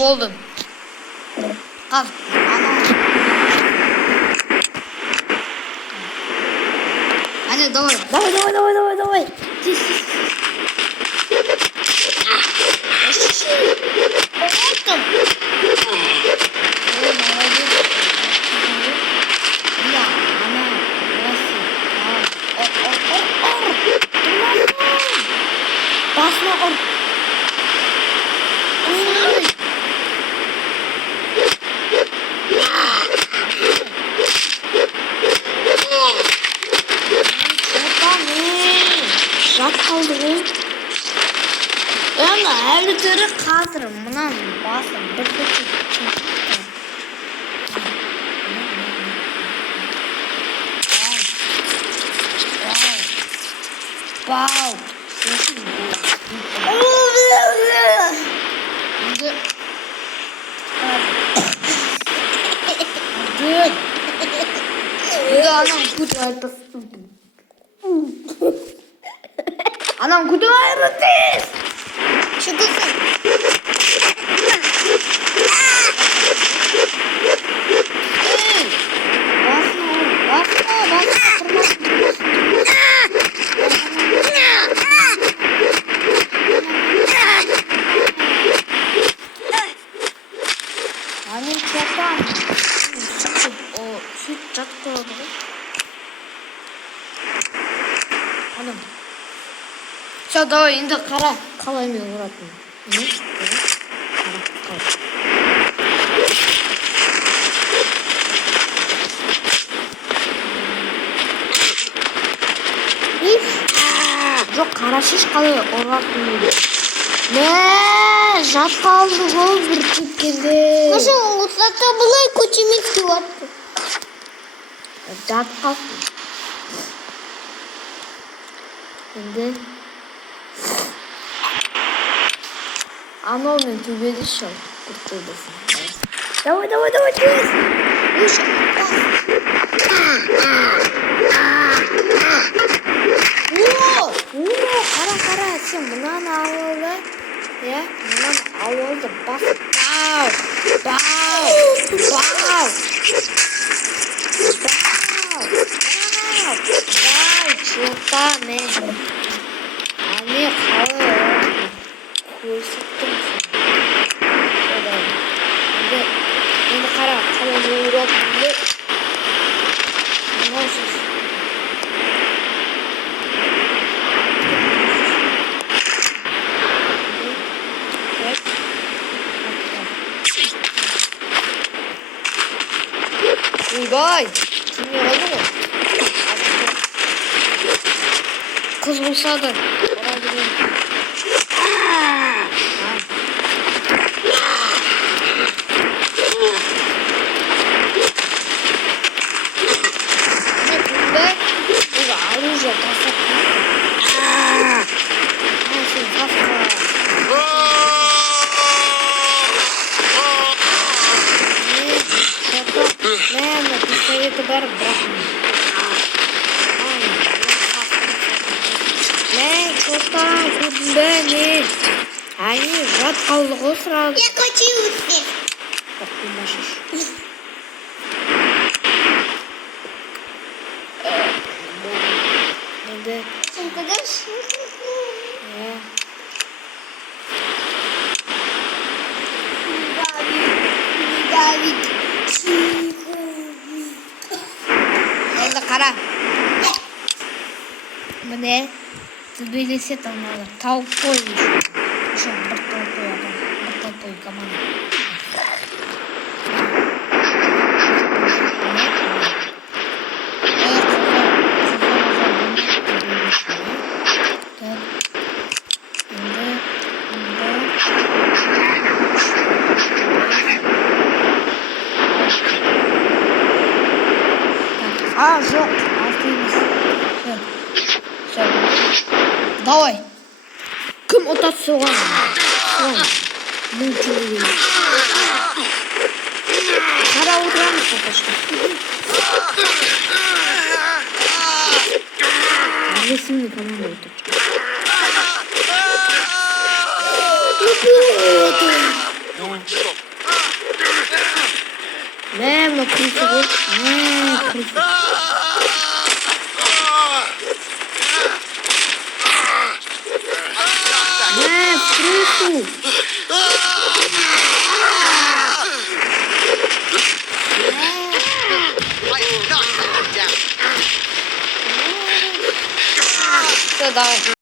болдum. Al. Hadi давай. Давай. Тише. Помогам. Я, она, Басма ор. Жат қалды ғой. Ана әлі түрі қазір мұнан басым бір көтіп. Бау. Анам күт айтпасын. Anam kutu ayrıldız. Şükürsün. Basma. Annem çatan. O süt çattı oldu. Anam. Все, давай, енді қара қалаймен ұратын. Жоқ, қара шеш қалай ұратын еді. Жат қалды ғой бір кеткенде. Маша, ұстатта бұлай көчемет кеватты. Жат қалды. Енді Анаумен төбеді шал. Kurtuldasın. Давай, тез. Қара, сен мұнан ауылды. Мұнан ауылды басып. Бау. Чылта мен. Ане қалай көсіптің. Енді қара қалай ұрап біле. Мұнасыз. Ойбай! Кімге қалды ғой? Қыз болса да. Оружие бросать. Пистолеты бар, брахма. Что-то куда не. Они жат қалды ғой сразу. Я хочу успеть. Как ты машешь? Сен кадаш? Давид. Енді қара. Міне төбелесе алмады. Тауып қой. Еще бір толпой адам. Бір толпой команда. Жоқ, алтымыз. Все. Давай. Кім ұтады соған? Мың теңге. Қара отырамыз қоқашқа. Агрессивный команда отыр. Не, воно крису. Не, крису. Не, в крису. Все, давай.